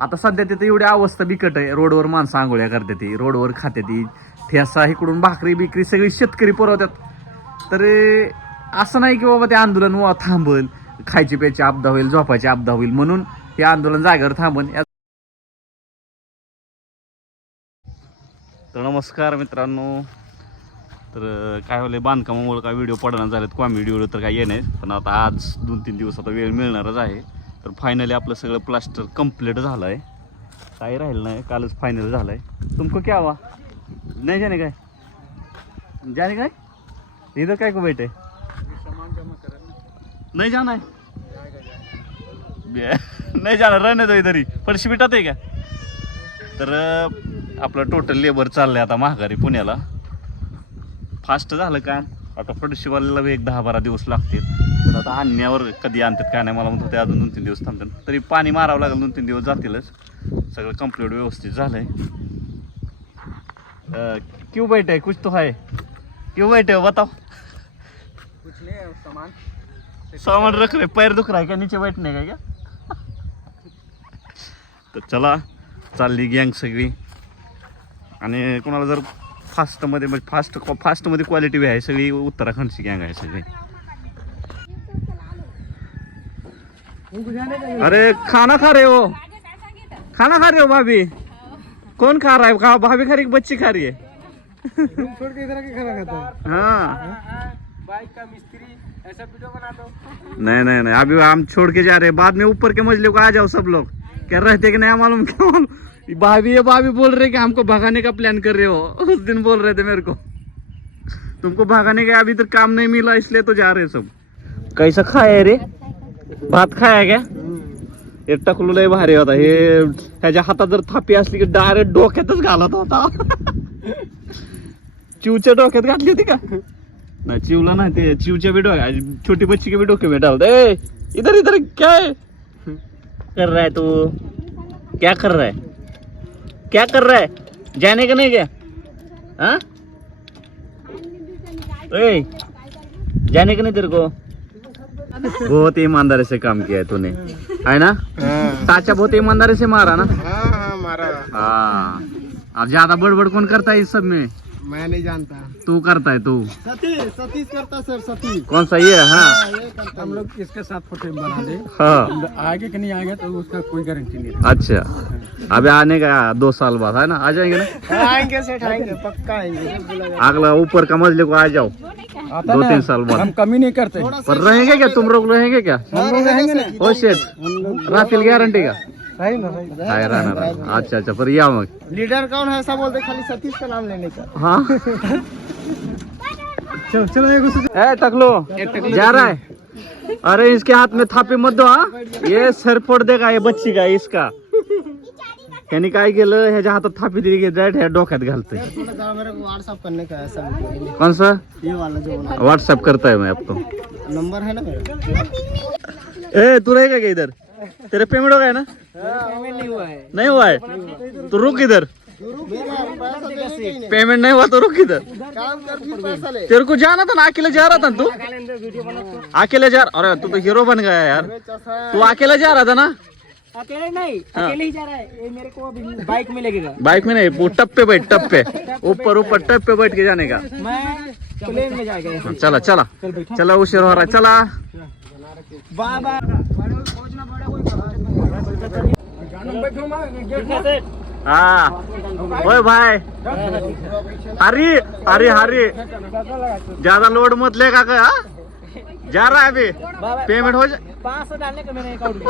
आता सध्या तिथे एवढी अवस्था बिकट आहे. रोडवर माणसं आंघोळ्या करते ती रोडवर खाते ती. ठेसा इकडून भाकरी बिकरी सगळी शेतकरी पुरवतात. तर असं नाही की बाबा ते आंदोलन वा थांबल खायची प्यायची आपदा होईल झोपायची आपदा होईल म्हणून हे आंदोलन जागेवर थांबन. या- तर नमस्कार मित्रांनो. तर काय होले बांधकामामुळे काय व्हिडिओ पडणार झालेत कॉमेडी व्हिडिओ तर काय येणार पण आता आज दोन तीन दिवस आता वेळ मिळणारच आहे. तर फायनली आपलं सगळं प्लास्टर कंप्लीट झालं आहे काही राहिलं नाही कालच फायनल झालं आहे तुमकं क्या हवा? नाही जाणे काय? जाणे काय? इथं काय को बैठे नाही जाना है नाही जाणार रहने दो तरी ही फरशी बिटात आहे का? तर आपलं टोटल लेबर चाललंय आता महागारी पुण्याला. फास्ट झालं काम आता फडशीवाल्याला बी एक दहा बारा दिवस लागतील. तर आता आणण्यावर कधी आणतात काय नाही मला म्हणत होते अजून दोन तीन दिवस थांबतात. तरी पाणी मारावं लागेल दोन तीन दिवस जातीलच. सगळं कंप्लीट व्यवस्थित झालंय. क्यू क्यों आहे कुछ तो है. क्यों बैठ आहे बताओ. कुछ नहीं सामान सामान रख रहे पैर दुख रहा है क्या? नीचे बैठने का क्या? तर चला चालली गँग सगळी. आणि कोणाला जर फास्टमध्ये म्हणजे फास्ट फास्टमध्ये क्वालिटी बी आहे, सगळी उत्तराखंडची गँग आहे सगळी. उनको जाने का अरे, खाना खा रहे हो. खाना खा रहे हो, भाभी. कौन खा रहा है? भाभी खा रही है बच्ची खा रही है? है. हाँ बाइक का मिस्त्री ऐसा वीडियो बना दो नहीं नहीं नहीं, अभी हम छोड़ के जा रहे हैं। बाद में ऊपर के मजले को आ जाओ सब लोग। कह रहे थे कि नहीं, मालूम क्या मालूम। भाभी ये भाभी बोल रहे कि हमको भगाने का प्लान कर रहे हो। उस दिन बोल रहे थे मेरे को। तुमको भगाने का अभी तक काम नहीं मिला इसलिए तो जा रहे सब। कैसा खाया रे? भात खाया क्या? हे टकलू लय भारी होता हे ह्याच्या हातात जर थापी असली की डायरेक्ट डोक्यातच घालत होता. चिवच्या डोक्यात घातली होती का? नाही चिवला नाही ते चिवच्या भी डोक्या छोटी बच्ची के भी डोके में डाल दे इधर इधर क्या है? कर रहा है तू? क्या कर रहा है? क्या कर रहा है? जाने का नहीं क्या? हाँ? जाने का नहीं तेरे को? बहुत ईमानदारी से काम किया है तूने। है ना? साचा बहुत ईमानदारी से मारा ना? हाँ हाँ मारा। हाँ। अब ज्यादा बड़बड़ कौन करता है इस सब में? मैं नहीं जानता। तू करता है तू। सतीश सतीश करता सर सतीश। कौन सा ये हाँ? हम लोग इसके साथ फ़ोटो बना दे। हाँ। आगे कि नहीं आगे तो उसका कोई गारंटी नहीं अच्छा। अभी आने का दो साल बाद है ना? आ जाएँगे ना? आएँगे सेठ आएँगे पक्का आएँगे। अगला ऊपर का मजले को आ जाओ। दो तीन साल बाद। हम कमी नहीं करते। पर रहेंगे क्या? तुम लोग रहेंगे क्या? हम लोग रहेंगे ना? ओ शेट राहतील गॅरंटी का? सही ना सही काय राहणार अच्छा अच्छा पर या मग। लीडर कौन है ऐसा बोलते खाली सतीश का नाम लेने का। हाँ। चलो चलो एक ए टकलो। जा रहा है। अरे इसके हाथ में थापी मत दो हा। ये सर फोड देगा ये बच्ची का इसका। त्यांनी काय केलं ह्याच्या हातात थापी दिली की डायरेक्ट ह्या डोक्यात घालतोय थोड़ा जरा मेरे को व्हाट्सअप करने का है ऐसा वीडियो। कौन सा? ये वाला जो बना व्हाट्सएप करता है मैं आपको नंबर है ना मेरा? ए तू रहेगा क्या इधर? तेरा पेमेंट हो गया ना? पेमेंट नहीं हुआ है। नहीं हुआ है? तो रुक इधर। पेमेंट नहीं हुआ तो रुक इधर। काम कर फिर पैसा ले तेरे को जाना था ना अकेले जा रहा था तू? अकेले जा अरे तू तो हीरो बन गया यार। तू अकेला जा रहा था ना? अकेले नहीं हाँ। अकेले ही जा रहा है। ये मेरे को अभी बाइक में लगेगा बाइक में नहीं वो टप पे बैठ टप पे। ऊपर ऊपर टप पे बैठ के जाने का। मैं प्लेन में जाएगा चला चला। चला उशीर हो रहा है चला। बाय हाँ. ओए भाई. हरी हरी हरी. ज्यादा लोड मत लेगा का हाँ? जा रहा है अभी पेमेंट हो जाए पाँच सौ डालने का मेरे अकाउंट में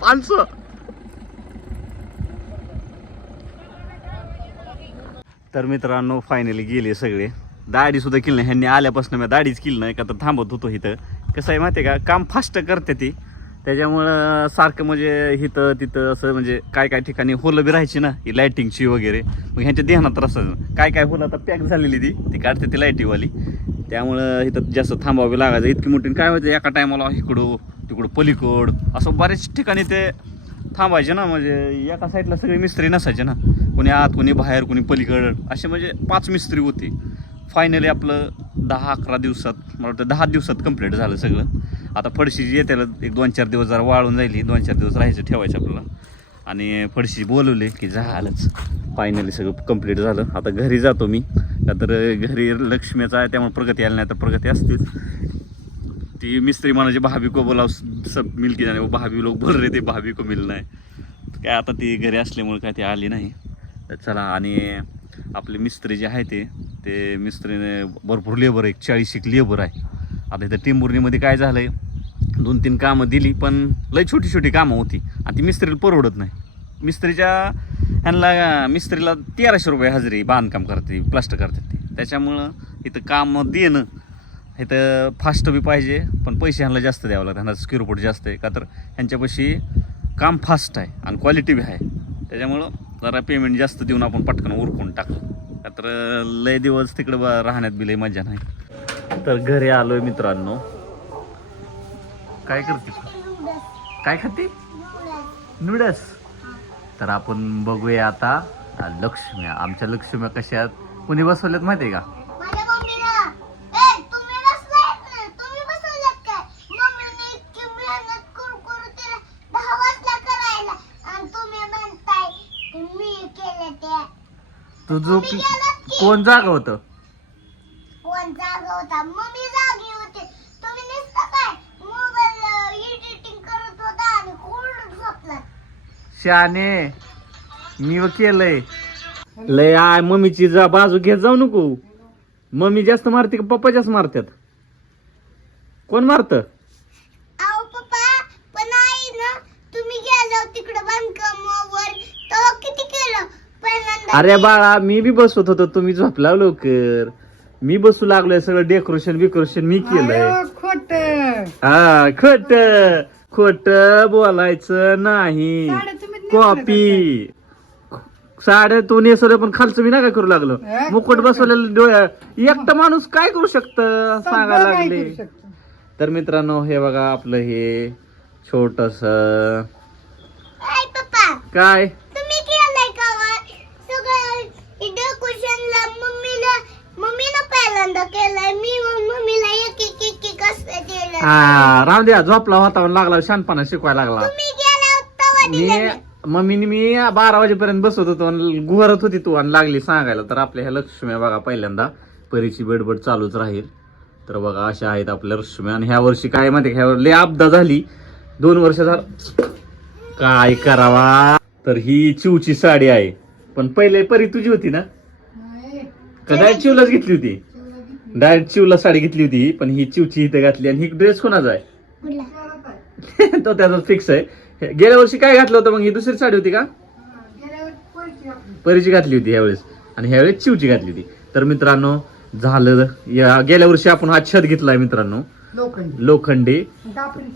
पाच सौ. तर मित्रांनो फायनली गेले सगळे. दाढी सुद्धा केली नाही. ह्यांनी आल्यापासून मी दाढीच केली नाही का तर थांबत होतो इथं. कसं आहे माहिती आहे का? काम फास्ट करते ती. त्याच्यामुळं सारखं म्हणजे इथं तिथं असं म्हणजे काय काय ठिकाणी होलं बी राहायची ना ही लायटिंगची वगैरे. मग ह्यांच्या ध्यानात असायचं काय काय होलं आता पॅक झालेली ती. ती काढते ती लाईटीवाली त्यामुळं इथं जास्त थांबावी लागायचं. इतकी मोठी काय व्हायचं एका टायमाला इकडं तिकडं पलीकड. असं बरेच ठिकाणी ते थांबायचे ना म्हणजे एका साईडला सगळे मिस्त्री नसायचे ना. कोणी आत कोणी बाहेर कोणी पलीकड. असे म्हणजे पाच मिस्त्री होती. फायनली आपलं दहा अकरा दिवसात मला वाटतं दहा दिवसात कंप्लीट झालं सगळं. आता फडशी येत्याला एक दोन चार दिवस जरा वाळून जाईल दोन चार दिवस राहायचं ठेवायचं आपल्याला. आणि फडशी बोलवले की झालंच. फायनली सगळं कंप्लीट झालं. आता घरी जातो मी. का तर घरी लक्ष्मीचा आहे त्यामुळे प्रगती आली नाही तर प्रगती असतील. ती मिस्त्री म्हणायची भाभी को बोलाव सब मिलकी जाणे भाभी लोक बोल रे ते भाभी को मिल आहे. काय आता ती घरी असल्यामुळे काय ती आली नाही. तर चला आणि आपले मिस्त्री जे आहे ते ते मिस्त्रीने भरपूर लेबर आहे एक चाळीस एक लेबर आहे. आता इथं टिंबुर्णीमध्ये काय झालं आहे दोन तीन कामं दिली पण लय छोटी छोटी कामं होती. आणि ती मिस्त्रीला परवडत नाही. मिस्त्रीच्या ह्यांना मिस्त्रीला तेराशे रुपये हजेरी बांधकाम करते प्लास्टर करतात ते. त्याच्यामुळं इथं काम देणं इथं फास्ट बी पाहिजे पण पैसे ह्यांना जास्त द्यावं लागतं. ह्यांना स्क्वेअर फूट जास्त आहे. का तर ह्यांच्यापाशी काम फास्ट आहे आणि क्वालिटी बी आहे. त्याच्यामुळं जरा पेमेंट जास्त देऊन आपण पटकन उरकून टाकलं का तर लय दिवस तिकडं राहण्यात बी लय मजा नाही. तर घरी आलोय मित्रांनो. काय करते काय खाते? नूडल्स. तर आपण बघूया आता. लक्ष्म्या आमच्या लक्ष्म्या कशा आहेत? कुणी बसवल्यात माहिती आहे का ते? कोण जागा होतं? होता. मम्मी जागी होते. तुम्ही नुसतं काय मोबाईल एडिटिंग करत होता आणि कोण झोपलात शाने मी व केलंय. लय आय मम्मीची जा बाजू घेत जाऊ नको. मम्मी जास्त मारते का पप्पा जास्त मारतात? कोण मारत? अहो पप्पा पण आई ना तुम्ही गेलो तिकडे बांधकामावर. तो किती केलं? पहिल्यांदा अरे बाळा मी बी बसवत होतो. तुम्ही झोपला लवकर. मी बसू लागलोय सगळं डेकोरेशन बिकोरेशन मी केलंय. खोट. हा खोट. खोट बोलायचं नाही. कॉपी साड्या तू नेसर पण खालचं मी नका करू लागलो? मुकुट बसवलेलं डोळ्या एकटा माणूस काय करू शकत? सांगायला लागले. तर मित्रांनो हे बघा आपलं हे छोटस. काय तुम्ही केलंय का वर? सगळं डेकोरेशनला मम्मीला मम्मीनं पहिल्यांदा केलंय मी मग मम्मीला एक एक एक एक असं दिलं हा राहू द्या झोपला होता आणि लागला शानपणा शिकवायला लागला. तुम्ही गेला तेव्हा मी. मम्मीने मी बारा वाजेपर्यंत बसत होतो आणि गुहारत होती तू आणि लागली सांगायला. तर आपल्या ह्या लक्ष्म्या बघा पहिल्यांदा परीची बडबड चालूच राहील. तर बघा अशा आहेत आपल्या लक्ष्म्या आणि ह्या वर्षी काय माहिती ह्या लय आपदा झाली. दोन वर्ष झालं. काय करावा? तर ही चिवची साडी आहे. पण पहिले परी तुझी होती ना? का डायरेक्ट चिवलाच घेतली होती. डायरेक्ट चिवला साडी घेतली होती पण ही चिवची इथे घातली आणि ही ड्रेस कोणाचा आहे? तो त्याचा फिक्स आहे. हे- गेल्या वर्षी काय घातलं होतं मग? ही दुसरी साडी होती का? परीची घातली होती ह्यावेळेस. आणि ह्यावेळेस चिवची घातली होती. तर मित्रांनो झालं. या गेल्या वर्षी आपण हा छत घेतलाय मित्रांनो. लोखंडी.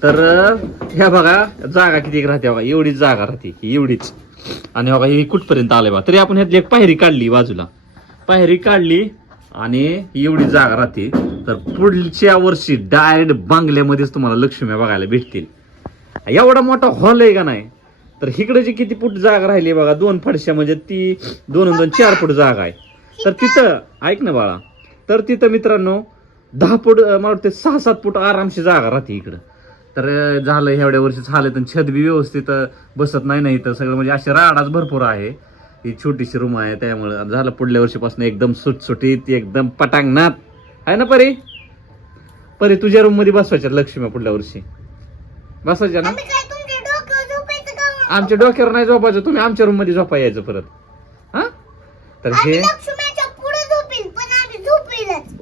तर ह्या बघा जागा किती राहते बघा. एवढीच जागा राहते ही एवढीच. आणि बघा ही कुठपर्यंत आलंय बा तरी आपण ह्यातली एक पायरी काढली बाजूला. पायरी काढली. आणि एवढी जागा राहते. तर पुढच्या वर्षी डायरेक्ट बांगल्यामध्येच तुम्हाला लक्ष्मी बघायला भेटतील. एवढा मोठा हॉल आहे का नाही? तर इकडे जी किती फूट जागा राहिली बघा दोन फडशा म्हणजे ती दोन दोन चार फूट जागा आहे. तर तिथं ऐक ना बाळा तर तिथं मित्रांनो दहा फूट मला वाटते सहा सात फूट आरामशी जागा राहते इकडं. तर झालं एवढ्या वर्षी झालं तर छत बी व्यवस्थित बसत नाही नाही तर सगळं म्हणजे असे राडाच भरपूर आहे. ही छोटीशी रूम आहे त्यामुळे झालं पुढल्या वर्षीपासून एकदम सुटसुटीत एकदम पटांगणात. आहे ना परी? परी तुझ्या रूममध्ये बसवायच्या लक्ष्मी पुढल्या वर्षी. बसायच्या ना? आमच्या डोक्यावर नाही झोपायचं तुम्ही आमच्या रूममध्ये झोपा यायचं परत. हा? तर हे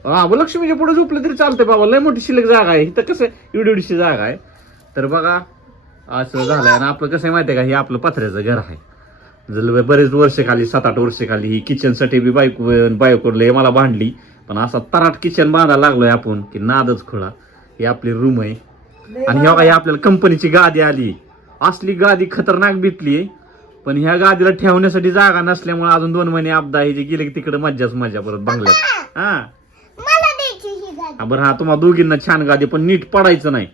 हा लक्ष्मीच्या पुढे झोपलं तरी चालतंय बाबा लय मोठी शिल्लक जागा आहे. इथं कसं एवढी एवढीशी जागा आहे. तर बघा असं झालंय आणि आपलं कसं आहे माहितीये का? हे आपलं पत्र्याचं घर आहे. जर बरेच वर्ष खाली सात आठ वर्ष खाली ही किचनसाठी बी बायको बायको लय मला भांडली. पण असा तराट किचन बांधायला लागलोय आपण की नादच खोळा. ही आपली रूम आहे. आणि ह्या ही आपल्याला कंपनीची गादी आली. असली गादी खतरनाक भेटली पण ह्या गादीला ठेवण्यासाठी जागा नसल्यामुळे अजून दोन महिने आपदा ही जी गेले की तिकडे मज्जाच मजा परत बंगल्यात. हा. ही हा, बरं हा तुम्हाला दोघींना छान गादी पण नीट पडायचं नाही.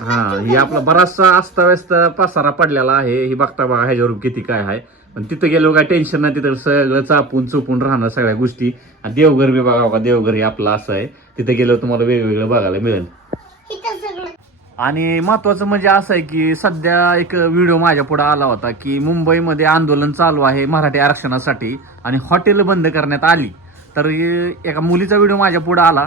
हा ही आपला बराचसा अस्ताव्यस्त पसारा पडलेला आहे. ही बघता बघा ह्याच्यावर किती काय आहे. पण तिथं गेलो काय टेन्शन नाही तिथं सगळं चापून चुपून राहणार सगळ्या गोष्टी. आणि देवघर बी बघा बघा देवघर हे आपलं असं आहे. तिथं गेल्यावर तुम्हाला वेगवेगळं बघायला मिळेल. आणि महत्वाचं म्हणजे असं आहे की सध्या एक व्हिडिओ माझ्या पुढे आला होता की मुंबईमध्ये आंदोलन चालू आहे मराठी आरक्षणासाठी आणि हॉटेल बंद करण्यात आली. तर एका मुलीचा व्हिडिओ माझ्या पुढे आला.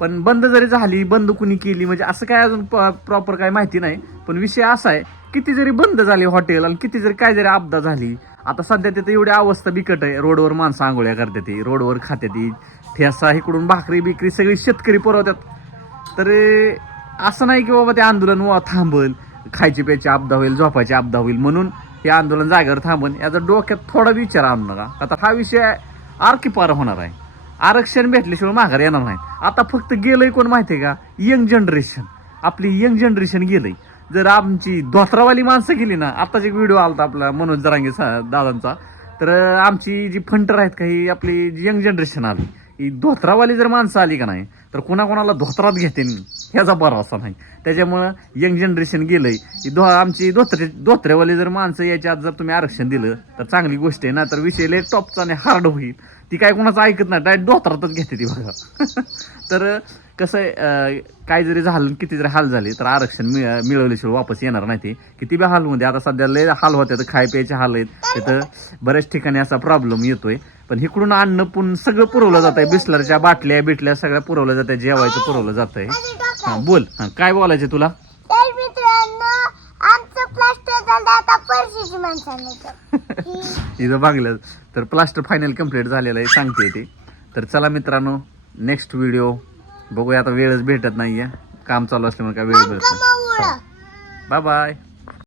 पण बंद जरी झाली बंद कुणी केली म्हणजे असं काय अजून प्रॉपर काय माहिती नाही. पण विषय असा आहे किती जरी बंद झाली हॉटेल आणि किती जरी काय जरी आपदा झाली आता सध्या तिथे एवढी अवस्था बिकट आहे. रोडवर माणसं आंघोळ्या करते ती रोडवर खाते ती ठेसा इकडून भाकरी बिकरी सगळी शेतकरी पुरवतात. तर असं नाही की बाबा ते आंदोलन वा थांबल खायची प्यायची आपदा होईल झोपायची आपदा होईल म्हणून हे आंदोलन जागेवर थांबन. याचा डोक्यात थोडा विचार आणू नका. आता हा विषय आरकी पार होणार आहे. आरक्षण भेटल्याशिवाय माघार येणार नाही. आता फक्त गेलंय कोण माहिती आहे का? Young generation. आपली यंग जनरेशन गेलंय. जर आमची धोत्रावाली माणसं गेली ना आताच एक व्हिडिओ होता आपला मनोज जरांगे सा- दादांचा. तर आमची जी फंटर आहेत काही आपली जी यंग जनरेशन आली. ही धोत्रावाली जर माणसं आली का नाही तर कोणाकोणाला धोत्रात घेते ह्याचा भरोसा नाही. त्याच्यामुळं यंग जनरेशन गेलंय. ही धो आमची धोत्रे धोत्रेवाली जर माणसं याच्या जर तुम्ही आरक्षण दिलं तर चांगली गोष्ट आहे. ना तर विषय लय टॉपचा आणि हार्ड होईल. ती काय कोणाचं ऐकत नाही डायरेक्ट धोत्रातच घेते ती बघा. तर कसं आहे काय जरी झालं किती जरी हाल झाले तर आरक्षण मिळ मिळवल्याशिवाय वापस येणार नाही ते. किती बी हालमध्ये आता सध्या लय हाल होते तर खाय प्यायचे हाल आहेत. तिथं बऱ्याच ठिकाणी असा प्रॉब्लेम येतोय. पण इकडून अन्न पण सगळं पुरवलं जात आहे बिस्लरच्या बाटल्या बिटल्या सगळ्या पुरवलं जात आहे जेवायचं पुरवलं जात आहे हां बोल. हां काय बोलायचं तुला तर मित्रांनो आमचं प्लास्टर माणसाने इथं बांगलं तर प्लास्टर फायनल कंप्लीट झालेलं आहे सांगते ते. तर चला मित्रांनो नेक्स्ट व्हिडिओ बघूया. आता वेळच भेटत नाहीये. काम चालू असल्यामुळे काय वेळ भेटत बाय बाय